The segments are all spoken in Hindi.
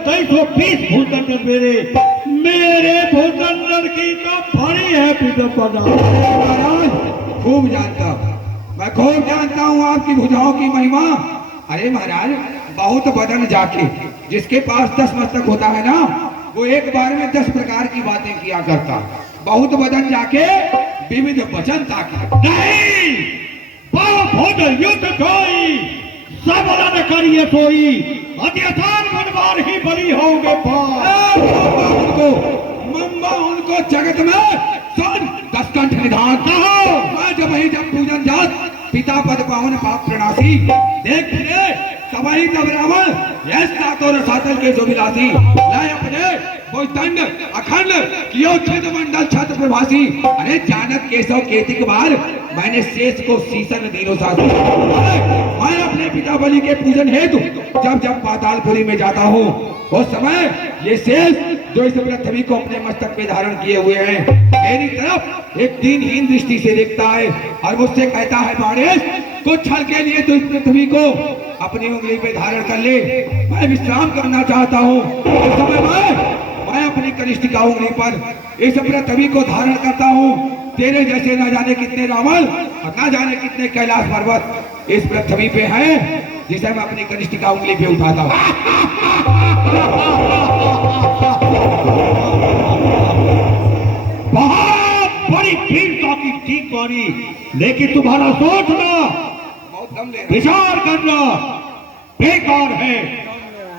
220 भूतंडन मेरे भूतंडन की तो बड़ी है पिता। महाराज खूब जानता हूँ, मैं खूब जानता हूँ आपकी भुजाओं की महिमा। अरे महाराज बहुत बदन जाके जिसके पास 10 मस्तक होता है ना, वो एक बार में 10 प्रकार की बातें किया करता। बहुत बदन जाके विविध वचन ताके। नहीं, बहुत युद्ध कोई सब न करिए कोई, अत्याचार बनवार ही बली होगे उनको मम्मा उनको जगत में सुन 10 कंठ निधान कहो। मैं जब पूजन जात पिता पद पावन पाप प्रणाशी देख फिरे सबाई तब रावण ऐसा तो रसातल के जो विलासी लाए अपने कोई दंड अखंड कियो छद मंडल छत प्रभासी। अरे जानत केशव केतिक बार मैंने शेष को सीसन दीनो साथी। मैं अपने पिता बलि के पूजन हेतु जब पातालपुरी में जाता हूँ उस समय ये शेष जो इस पृथ्वी को अपने मस्तक पे धारण किए हुए हैं मेरी तरफ एक दीनहीन दृष्टि से देखता है और मुझसे कहता है बारिश कुछ क्षण के लिए तो इस पृथ्वी को अपनी उंगली पे धारण कर ले, मैं विश्राम करना चाहता हूँ। उस समय मैं अपनी कनिष्ठिका उंगली पर इस पृथ्वी को धारण करता हूँ। तेरे जैसे न जाने कितने रावण और न जाने कितने कैलाश पर्वत इस पृथ्वी पे हैं जिसे मैं अपनी कनिष्ठिका उंगली पे उठाता हूँ। बहुत बड़ी वीरता की ठीक मारी, लेकिन तुम्हारा सोचना विचार करना बेकार है।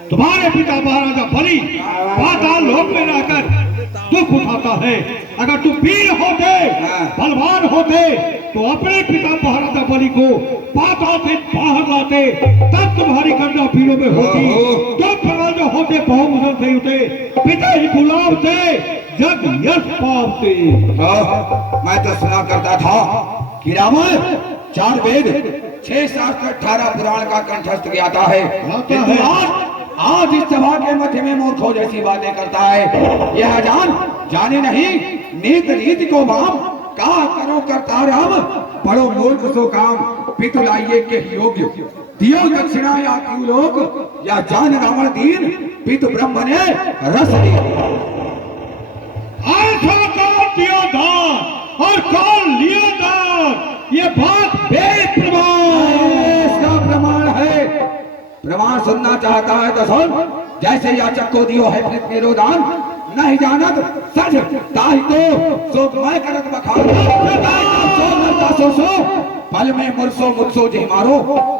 तुम्हारे पिता महाराजा बलि पाताल लोक में रहकर दुख उठाता है। अगर तुम वीर होते बलवान होते तो अपने पिता महाराजा बलि को पाताल से बाहर लाते, तब तुम्हारी कन्या वीरों में होती। तुम राजा होते बहुमुखर से होते, पिता ही गुलाब से जग यश पावते। मैं तो सुना करता था कि रावण 4 वेद 6 शास्त्र 18 पुराण का कंठस्थ ज्ञाता है, किंतु आज इस सभा के मध्य में मूर्खों जैसी बातें करता है। यह जाने नहीं नीत रीति को बाम कहा करो करता राम, बड़ो मूर्ख सो काम पितु लाइये के योग्य दियो दक्षिणा या क्यों लोग, या जान रावण दीन पितु ब्रह्म ने रस दिया। ऐसा कौन दिया दान और कौन लिया दान, ये बात इसका प्रमाण है। प्रमाण सुनना चाहता है तो सुन। जैसे याचक को दियो है पृथ्वी रोदान, नहीं जानत सज ताहि तो सो मैं करत बखान सो पल में मुरसो मुत्सो जे मारो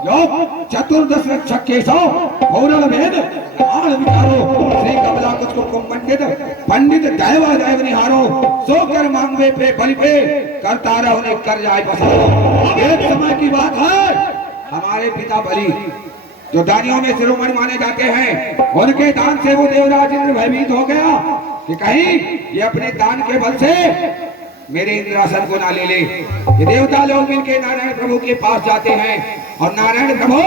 योग चतुर्दश रक्षक के सो घोरल भेद आड़ विचारो श्री कमला कुछ को पंडित दैवा दैव निहारो सो कर मांगवे पे बलि पे करता रहो ने कर जाए बसारो। एक समय की बात है, हमारे पिता बलि जो दानियों में शिरोमणि माने जाते हैं, उनके दान से वो देवराज इंद्र भयभीत हो गया कि कहीं ये अपने दान के बल से मेरे इंद्रासन को ना ले ले। ये देवता लोग मिलकर नारायण प्रभु के पास जाते हैं और नारायण प्रभु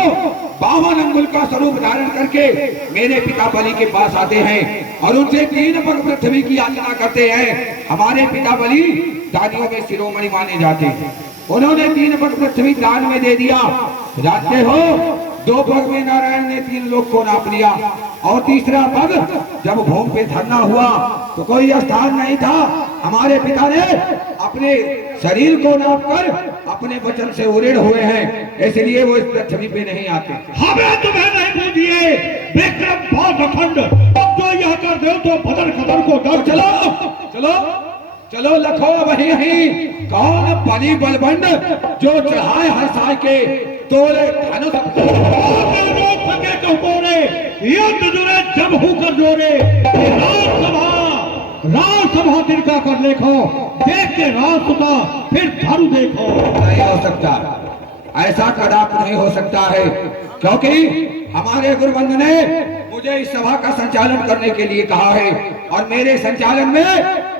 52 अंगुल का स्वरूप धारण करके मेरे पिता बलि के पास आते हैं और उनसे 3 पग पृथ्वी की याचना करते हैं। हमारे पिता बलि दानियों में शिरोमणि माने जाते हैं, उन्होंने 3 पग पृथ्वी दान में दे दिया। जानते हो 2 पग में नारायण ने 3 लोग को नाप लिया और तीसरा पग जब भूमि पे धरना हुआ तो कोई स्थान नहीं था। हमारे पिता ने अपने शरीर को नापकर अपने वचन से उड़े हुए हैं, इसलिए वो इस पृथ्वी पे नहीं आते। हमें तुम्हें नहीं पूछिए विक्रम बहुत अखंड, अब तो यह कर दो तो बदर खबर को दर। चलो चलो चलो लखो वही कौन बलि बलबंड जो चढ़ाए हर साय के तोले धनुष युद्ध जुड़े जब होकर जोड़े राजसभा तिरका कर देखो, देख के राजसभा फिर धरु देखो। नहीं हो सकता, ऐसा कदापि नहीं हो सकता है, क्योंकि हमारे गुरुबंधु ने मुझे इस सभा का संचालन करने के लिए कहा है और मेरे संचालन में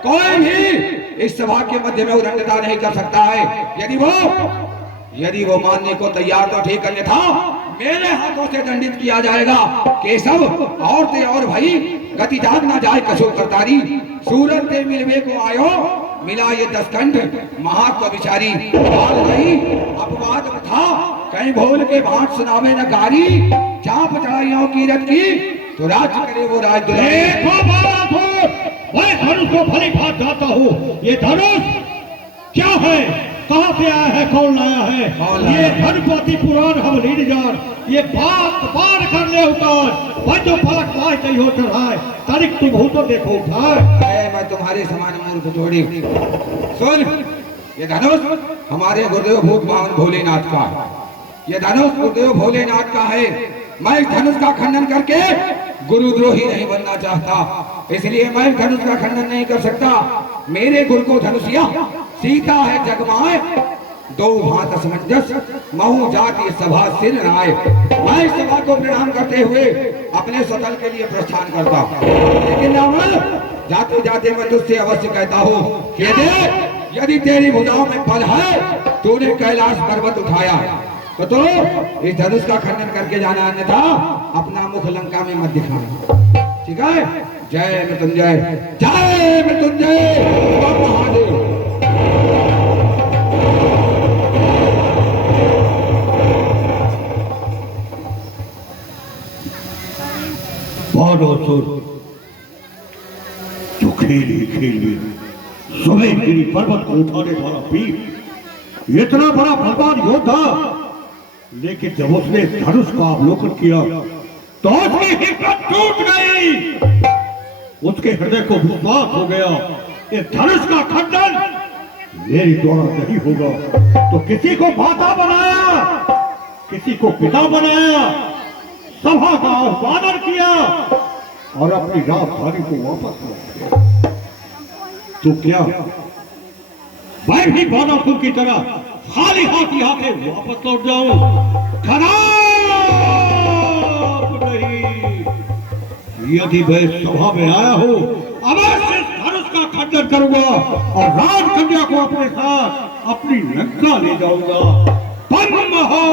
कोई भी इस सभा के मध्य में उद्दंडता नहीं कर सकता है। यदि वो मानने को तैयार तो ठीक, अन्यथा मेरे हाथों से दंडित किया जाएगा। केशव औरतें और भाई गति जाग ना जाए कशो करतारी, सूरत ते मिलवे को आयो मिला ये 10 कंठ महात्मा विचारी। नहीं अपवाद था कहीं भोल के भाट सुनावे न गारी, चाप चढ़ाइयों की रत की तो राज्य करे वो राज दुलारे। देखो बालासुर, मैं धनुष को भली भांति जानता हूँ। ये धनुष क्या है, कहाँ से आया है, कौन लाया है? ये धनपति पुराण हम लीड जान, ये बात बार कर ले उतार, बंदो फलक माय नहीं हो चढ़ाए, तारीख तुम हो तो देखो उठाए। मैं तुम्हारे समान मूर्ख थोड़ी। सुन, ये धनुष हमारे गुरुदेव भूत भावन भोलेनाथ का है। ये धनुष गुरुदेव भोलेनाथ का है। मैं इस धनुष का खंडन करके गुरुद्रोही नहीं बनना चाहता, इसलिए मैं धनुष का खंडन नहीं कर सकता। मेरे गुरु को धनुषिया सीता है जगमाए, दो भांत समंजस महू जाति सभा सिर राय। मैं इस सभा को प्रणाम करते हुए अपने स्वतल के लिए प्रस्थान करता हूं। लेकिन रावण, जाते जाते मैं तुझसे अवश्य कहता हूँ कि यदि तेरी भुजाओं में बल है, तूने कैलाश पर्वत उठाया तो इस धनुष का खंडन करके जाना, अन्यथा अपना मुख लंका में मत दिखाना। ठीक है? जय मृत्युंजय, जय मृत्युंजय महादेव। बालासुर जो खेली खेली सुमेरगिरी पर्वत को उठाने वाला वीर, इतना बड़ा बलवान योद्धा, लेकिन जब उसने धनुष का अवलोकन किया तो उसकी हिम्मत टूट गई। उसके हृदय को विश्वास हो गया, ये धनुष का खंडन मेरे द्वारा नहीं होगा। तो किसी को माता बनाया, किसी को पिता बनाया, सभा का आह्वान किया और अपनी राजधानी को वापस किया। तो क्या मैं भी बालासुर की तरह खाली हाथ यहाँ से वापस लौट जाऊं? खराब नहीं। यदि मैं सभा में आया हूँ, अवश्य धनुष का खंडन करूंगा और राजकन्या को अपने साथ अपनी लंका ले जाऊंगा। पद्म हो